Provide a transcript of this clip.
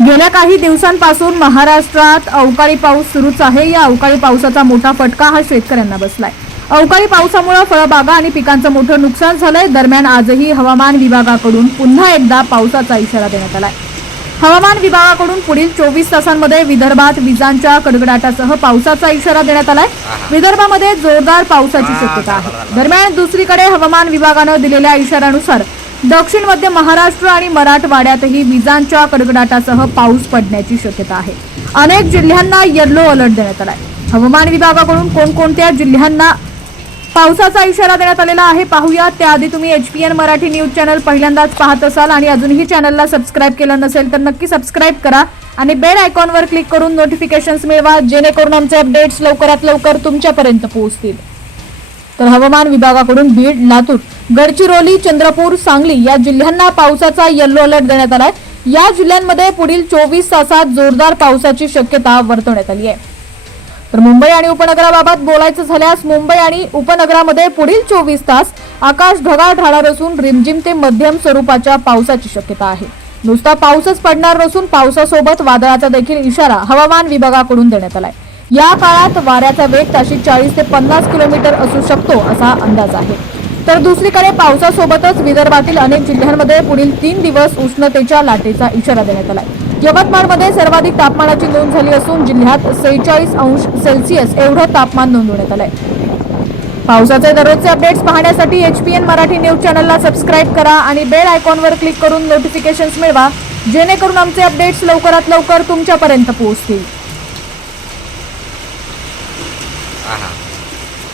गेल्या काही दिवसांपासून महाराष्ट्रात अवकाळी पाऊस सुरूच आहे. या अवकाळी पावसाचा मोठा फटका हा शेतकऱ्यांना बसलाय. अवकाळी पावसामुळे फळबागा आणि पिकांचं मोठं नुकसान झालंय. दरम्यान आजही हवामान विभागाकडून पुन्हा एकदा पावसाचा इशारा देण्यात आलाय. हवामान विभागाकडून पुढील चोवीस तासांमध्ये विदर्भात विजांच्या कडकडाटासह पावसाचा इशारा देण्यात आलाय. विदर्भामध्ये जोरदार पावसाची शक्यता आहे. दरम्यान दुसरीकडे हवामान विभागानं दिलेल्या इशाऱ्यानुसार दक्षिण मध्य महाराष्ट्र आणि मराठवाड्यातही विजांच्या कडकडाटासह पाऊस पडण्याची शक्यता आहे. अनेक जिल्ह्यांना येल्लो अलर्ट देण्यात आलाय. हवामान विभागाकडून कोणकोणत्या जिल्ह्यांना पावसाचा इशारा देण्यात आलेला आहे पाहूया. त्याआधी तुम्ही H P N Marathi news channel पहिल्यांदाच पाहत असाल आणि अजूनही चॅनलला सबस्क्राईब केलं नसेल तर नक्की सबस्क्राईब करा आणि बेल आयकॉनवर क्लिक करून नोटिफिकेशन्स मिळवा जेणेकरून आमचे अपडेट्स लवकरात लवकर तुमच्यापर्यंत पोहोचतील. तर हवामान विभागाकडून बीड लातूर गडचिरोली चंद्रपूर सांगली या जिल्ह्यांना पावसाचा येल्लो अलर्ट देण्यात आलाय. या जिल्ह्यांमध्ये पुढील चोवीस तासात जोरदार पावसाची शक्यता वर्तवण्यात आली आहे. तर मुंबई आणि उपनगराबाबत बोलायचं झाल्यास मुंबई आणि उपनगरामध्ये पुढील चोवीस तास आकाश ढगाळ राहणार असून रिमझिम ते मध्यम स्वरूपाच्या पावसाची शक्यता आहे. नुसता पाऊसच पडणार नसून पावसासोबत वादळाचा देखील इशारा हवामान विभागाकडून देण्यात आलाय. या काळात वाऱ्याचा वेग ताशी चाळीस ते पन्नास किलोमीटर असू शकतो असा अंदाज आहे. तर दुसरीकडे पावसासोबतच विदर्भातील अनेक जिल्ह्यांमध्ये पुढील तीन दिवस उष्णतेच्या लाटेचा इशारा देण्यात आलाय. यवतमाळमध्ये सर्वाधिक तापमानाची नोंद झाली असून जिल्ह्यात सेहेचाळीस अंश सेल्सिअस एवढं तापमान नोंदवण्यात आलंय. पावसाचे दररोजचे अपडेट्स पाहण्यासाठी H P N Marathi news चॅनलला सबस्क्राईब करा आणि बेल आयकॉनवर क्लिक करून नोटिफिकेशन्स मिळवा जेणेकरून आमचे अपडेट्स लवकरात लवकर तुमच्यापर्यंत पोहोचतील. Ajá.